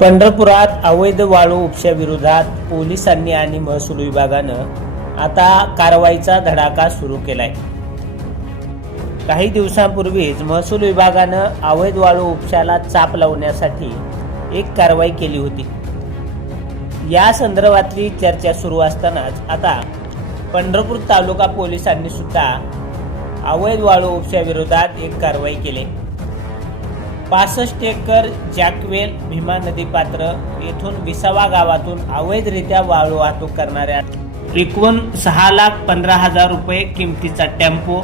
पंढरपुरात अवैध वाळू उपशाविरोधात पोलिसांनी आणि महसूल विभागानं आता कारवाईचा धडाका सुरू केलाय। काही दिवसांपूर्वीच महसूल विभागानं अवैध वाळू उपशाला चाप लावण्यासाठी एक कारवाई केली होती। या संदर्भातली चर्चा सुरू असतानाच आता पंढरपूर तालुका पोलिसांनी सुद्धा अवैध वाळू उपशाविरोधात एक कारवाई केली। 65 एकर जॅकवेल भीमा नदी पात्र येथून विसावा गावातून अवैधरित्या वाळू वाहतूक करणाऱ्या एकूण 6,15,000 रुपये किमतीचा टेम्पो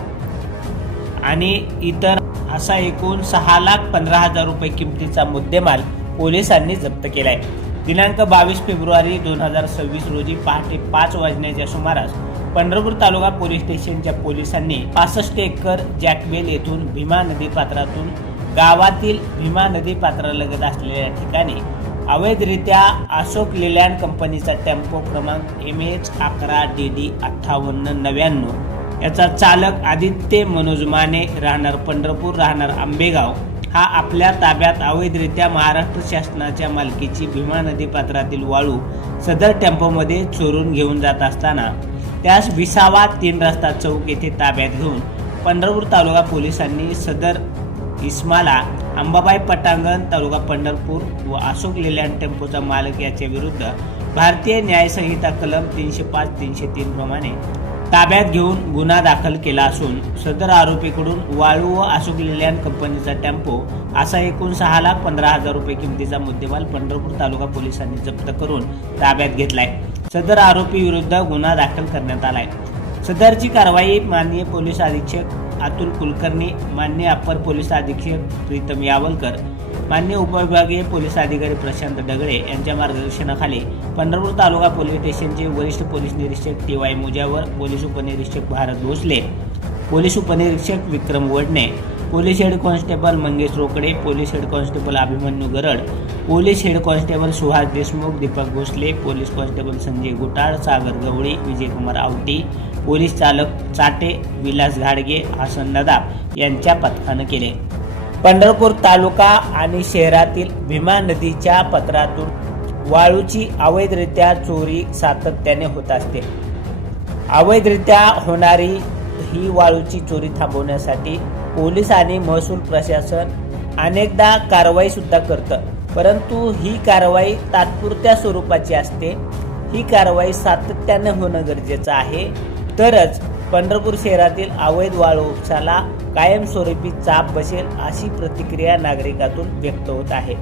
आणि इतर असा एकूण 6,15,000 रुपये किमतीचा मुद्देमाल पोलिसांनी जप्त केलाय। दिनांक 22 फेब्रुवारी 2026 रोजी पहाटे 5 वाजण्याच्या सुमारास पंढरपूर तालुका पोलीस स्टेशनच्या पोलिसांनी 65 एकर जॅकवेल येथून भीमा नदी पात्रातून गावातील भीमा नदी पात्रालगत असलेल्या ठिकाणी अवैधरित्या अशोक लेलँड कंपनीचा टेम्पो क्रमांक MH 11DD 5899 याचा चालक आदित्य मनोज माने राहणार पंढरपूर राहणार आंबेगाव हा आपल्या ताब्यात अवैधरित्या महाराष्ट्र शासनाच्या मालकीची भीमा नदी पात्रातील वाळू सदर टेम्पोमध्ये चोरून घेऊन जात असताना त्यास विसावा 3 रस्ता चौक येथे ताब्यात घेऊन पंढरपूर तालुका पोलिसांनी सदर इस्माला अंबाबाई पटांगण तालुका पंढरपूर व अशोक लेलँड टेम्पोचा मालक याच्या विरुद्ध भारतीय न्याय संहिता कलम 305-303 प्रमाणे ताब्यात घेऊन गुन्हा दाखल केला असून सदर आरोपीकडून वाळू व अशोक लेलँड कंपनीचा टेम्पो असा एकूण 6,15,000 रुपये किमतीचा मुद्देमाल पंढरपूर तालुका पोलिसांनी जप्त करून ताब्यात घेतलाय। सदर आरोपी विरुद्ध गुन्हा दाखल करण्यात आलाय। सदरची कारवाई माननीय पोलीस अधीक्षक अतुल कुलकर्णी, माननीय अप्पर पोलीस अधीक्षक प्रीतम यावलकर, माननीय उपविभागीय पोलीस अधिकारी प्रशांत दगडे यांच्या मार्गदर्शनाखाली पंढरपूर तालुका पोलीस स्टेशनचे वरिष्ठ पोलीस निरीक्षक TY मुजावर, पोलीस उपनिरीक्षक भारत भोसले, पोलीस उपनिरीक्षक Vikram Wadne, police head constable Mangesh Rokade, police head constable Abhimanyu Garad, police head constable Suhas Deshmukh, Deepak Bhosale, police constable Sanjay Gutal, Sagar Gawali, Vijaykumar Awati, police चालक चाटे, विलास घाडगे, हसन नदाब यांच्या पथकानं केले। पंढरपूर तालुका आणि शहरातील भीमा नदीच्या पात्रातून वाळूची अवैधरित्या चोरी सातत्याने होत असते। अवैधरित्या होणारी ही वाळूची चोरी थांबवण्यासाठी पोलीस आणि महसूल प्रशासन अनेकदा कारवाई सुद्धा करतं, परंतु ही कारवाई तात्पुरत्या स्वरूपाची असते। ही कारवाई सातत्याने होणं गरजेचं आहे, तरच पंढरपूर शहरातील अवैध वाळू उपशाला कायमस्वरूपी चाप बसेल अशी प्रतिक्रिया नागरिकातून व्यक्त होत आहे।